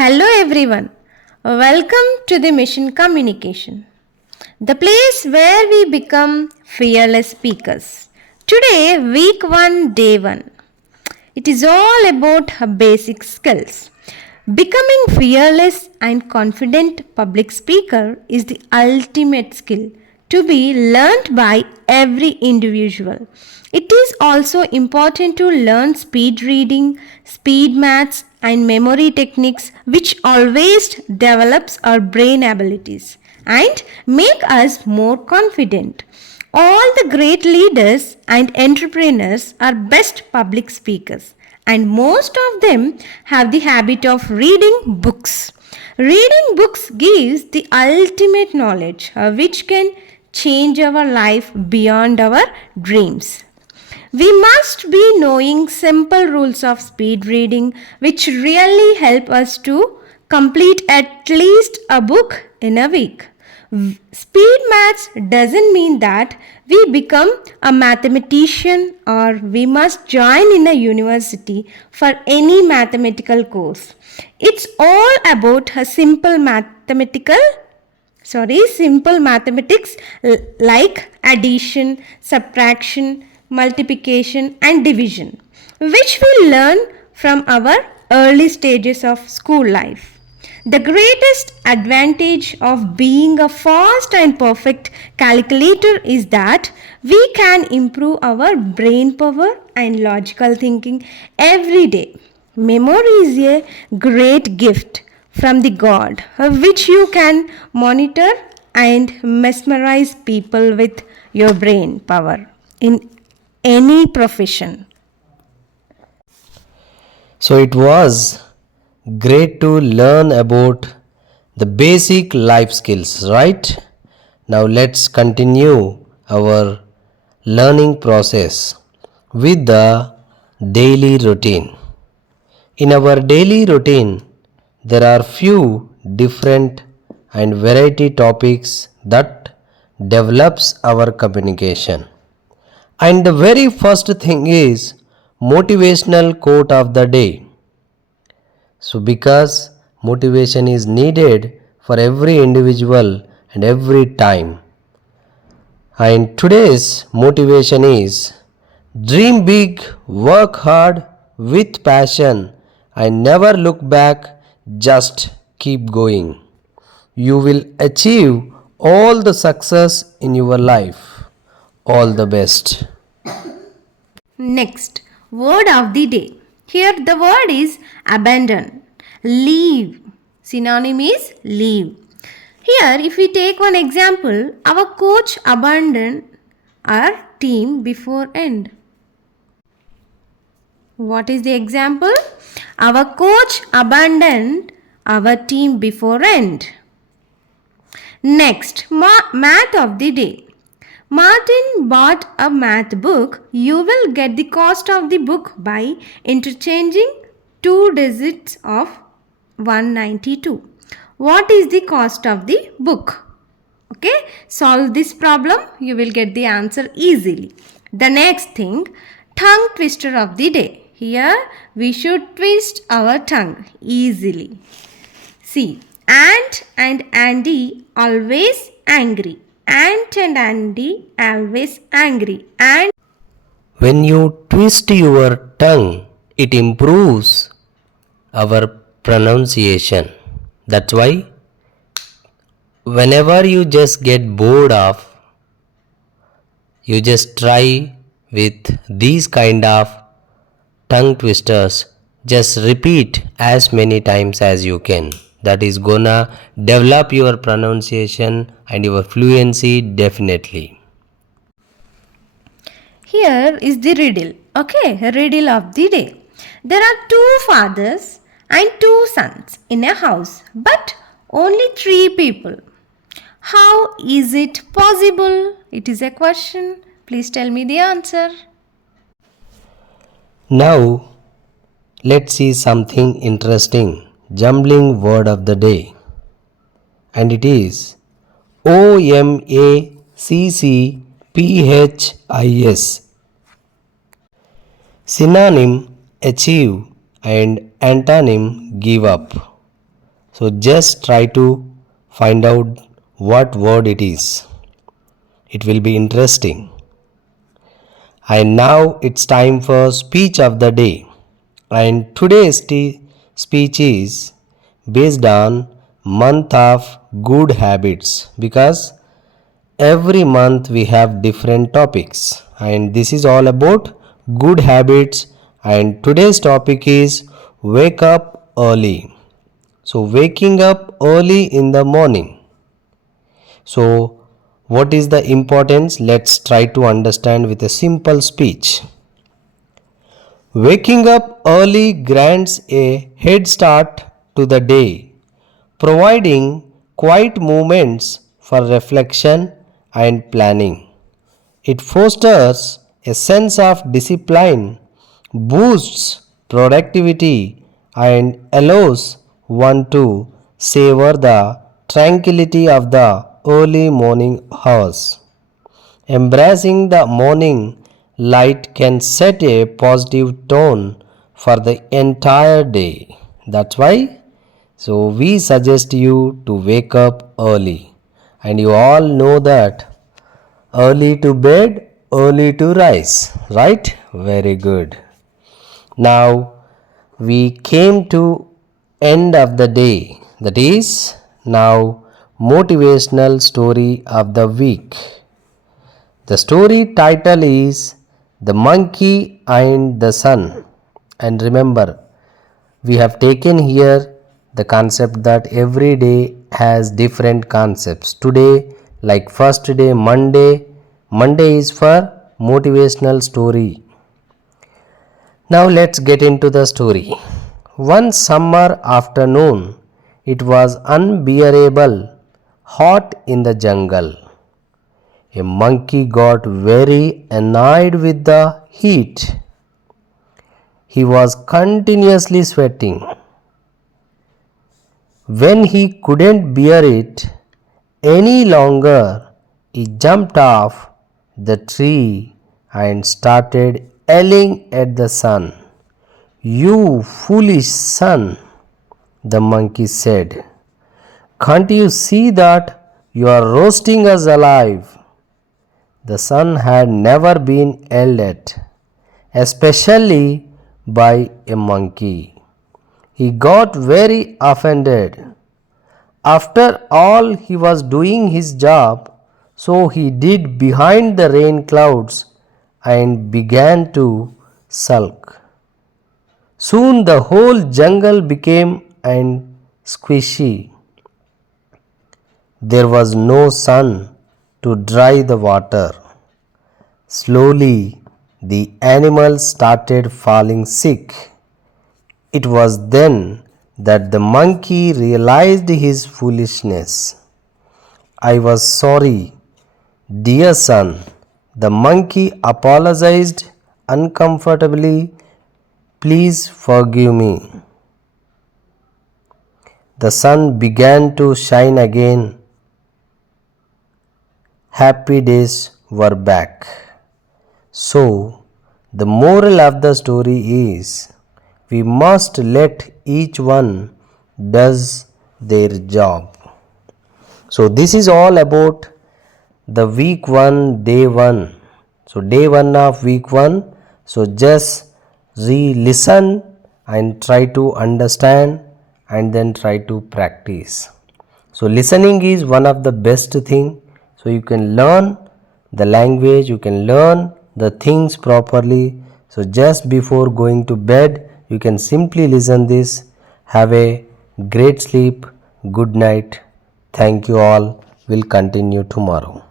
Hello everyone. Welcome to the Mission Communication, the place where we become fearless speakers. Today, week 1, day 1. It is all about basic skills. Becoming fearless and confident public speaker is the ultimate skill to be learned by every individual. It is also important to learn speed reading, speed maths, and memory techniques which always develops our brain abilities and make us more confident. All the great leaders and entrepreneurs are best public speakers, and most of them have the habit of reading books. Reading books gives the ultimate knowledge which can change our life beyond our dreams. We must be knowing simple rules of speed reading which really help us to complete at least a book in a week. Speed maths doesn't mean that we become a mathematician or we must join in a university for any mathematical course. It's all about a simple mathematics like addition, subtraction, multiplication and division, which we learn from our early stages of school life. The greatest advantage of being a fast and perfect calculator is that we can improve our brain power and logical thinking every day. Memory is a great gift from the God, which you can monitor and mesmerize people with your brain power in any profession. So it was great to learn about the basic life skills, right? Now let's continue our learning process with the daily routine. In our daily routine, there are few different and variety topics that develops our communication. And the very first thing is motivational quote of the day. So because motivation is needed for every individual and every time. And today's motivation is dream big, work hard with passion and never look back, just keep going. You will achieve all the success in your life. All the best. Next, word of the day. Here the word is abandon. Leave. Synonym is leave. Here, if we take one example, our coach abandoned our team before end. What is the example? Our coach abandoned our team before end. Next, math of the day. Martin bought a math book. You will get the cost of the book by interchanging two digits of 192. What is the cost of the book? Okay, solve this problem. You will get the answer easily. The next thing, tongue twister of the day. Here we should twist our tongue easily. See, Ant and Andy always angry. Ant and Andy always angry. And when you twist your tongue, it improves our pronunciation. That's why whenever you just get bored of, you just try with these kind of tongue twisters. Just repeat as many times as you can. That is gonna develop your pronunciation and your fluency definitely. here is the riddle. Okay, riddle of the day. There are two fathers and two sons in a house, but only three people. How is it possible? It is a question. Please tell me the answer. Now let's see something interesting. Jumbling word of the day. And it is OMACCPHIS. Synonym achieve and antonym give up. So just try to find out what word it is. It will be interesting. And now it's time for speech of the day. And today's speech is based on month of good habits, because every month we have different topics and this is all about good habits, and today's topic is wake up early. So waking up early in the morning. So what is the importance? Let's try to understand with a simple speech. Waking up early grants a head start to the day, providing quiet moments for reflection and planning. It fosters a sense of discipline, boosts productivity, and allows one to savor the tranquility of the early morning hours. Embracing the morning light can set a positive tone for the entire day. That's why we suggest you to wake up early. And you all know that early to bed, early to rise, right? Very good. Now we came to end of the day. That is now motivational story of the week. The story title is The Monkey and the Sun. And remember, we have taken here the concept that every day has different concepts. Today, like first day, Monday is for motivational story. Now let's get into the story. One summer afternoon, it was unbearable hot in the jungle. A monkey got very annoyed with the heat. He was continuously sweating. When he couldn't bear it any longer, he jumped off the tree and started yelling at the sun. "You foolish sun," the monkey said. "Can't you see that you are roasting us alive?" The sun had never been yelled at, especially by a monkey. He got very offended. After all, he was doing his job, so he did behind the rain clouds and began to sulk. Soon the whole jungle became squishy. There was no sun to dry the water. Slowly, the animals started falling sick. It was then that the monkey realized his foolishness. "I was sorry, dear sun," the monkey apologized uncomfortably. "Please forgive me." The sun began to shine again. Happy days were back. So, the moral of the story is we must let each one does their job. So this is all about the week 1 day 1. So day 1 of week 1. So just re-listen and try to understand and then try to practice. So listening is one of the best thing. So you can learn the language, you can learn the things properly. So just before going to bed, you can simply listen this. Have a great sleep. Good night. Thank you all. We'll continue tomorrow.